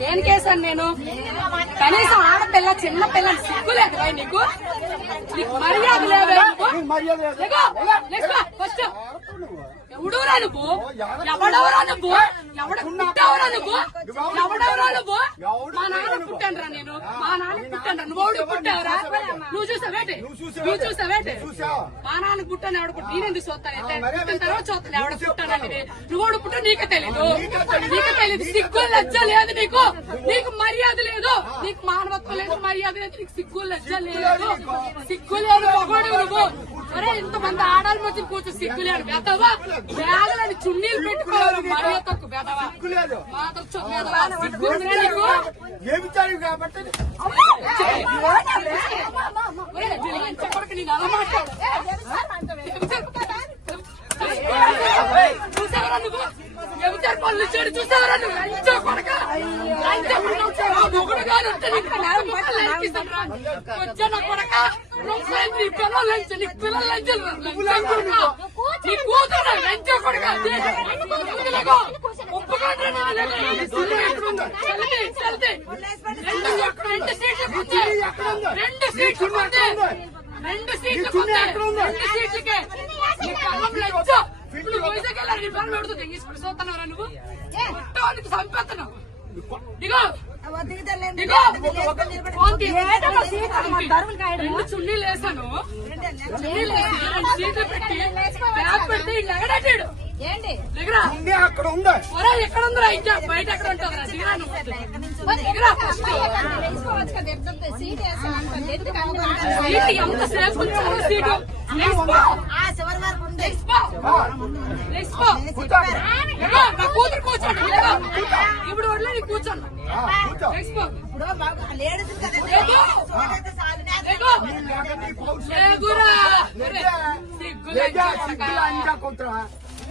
దేనికేసాను నేను? కనీసం ఆడపిల్ల చిన్న పిల్ల సిగ్గులేదు భయ్ నీకు? నీకు మర్యాద లేదు. ఫస్ట్. ఎవడురా నువ్వు? ఎవడెవరా నువ్వు? నువ్వు ఎవడెవరా నువ్వు? మా నాన్న పుట్టానురా నేను. మా నాన్న పుట్టాను నువ్వు ఎవడు పుట్టావురా? నువ్వు చూసావేటి నువ్వు చూసావేటి చూసావా? మా నాన్న పుట్టాను ఎవడ పుట్టి నేను ఎందుకు చూస్తాను అయితే పుట్టిన తర్వాత చూస్తాను ఎవడ పుట్టానంటే నువ్వు ఎవడు పుట్టా నీకే తెలీదు. నీకే తెలీదు. సిగ్గు లజ్జ లేదు నీకు. నీకు మర్యాద లేదు. నీకు మానవత్వం లేదు మర్యాద లేదు నీకు సిగ్గు లజ్జ లేదు. సిగ్గు లేదు మగోడు నువ్వు. అరే ఇంతమంది ఆడాలి మధ్య కూర్చో సిగ్గు బ్యాగులని చున్నీలు పెట్టుకోవాలి మర్యాద సిగ్గు ఏమిచ్చారు కాబట్టి లంచ కొడుకు ఎవరు పనులు చూసావరా నువ్వు. వచ్చా నీ పిల్లలు నీ పిల్లలు నీ కూతురు లంచ కొడక ఎందుకు ఒప్పుకోండి చల్లి చల్లి రెండు సీట్లు రెండు సీట్లు రెండు సీట్లు రెండు సీట్లకే. నీ కళ్ళం లజ్జ ఇప్పుడు వైజాగ్ వెళ్ళాలి నీ పనులు పెడుతుంది చూస్తున్నారా నువ్వు? చంపేస్తున్నావు. రెండు చున్నీలు వేసాను చున్నీలు వేసి రెండు సీట్లు పెట్టి బ్యాగ్ పెట్టి లెగడాటాడు ఏంటి? ఉంది అక్కడ ఉంది. ఎక్కడ ఉందిరా ఇంకా బయట ఎక్కడ ఉంటుందిరా దిగరా నువ్వు దిగరా ఫస్ట్? వేసుకోవచ్చు కదా ఎట్లా సీట్ వేసాను ఎందుకు అన్ని సీటు ఎంతసేపు ఉంచారు సీటు లేచిపో. ఆ చివరి వరకు ఉంది. లేచిపో. లేచిపో. లేకో, నా కూతురు కూర్చోండి. ఇప్పుడు వదిలే నీ కూర్చోండి. ఇప్పుడు లేడీస్ కదా.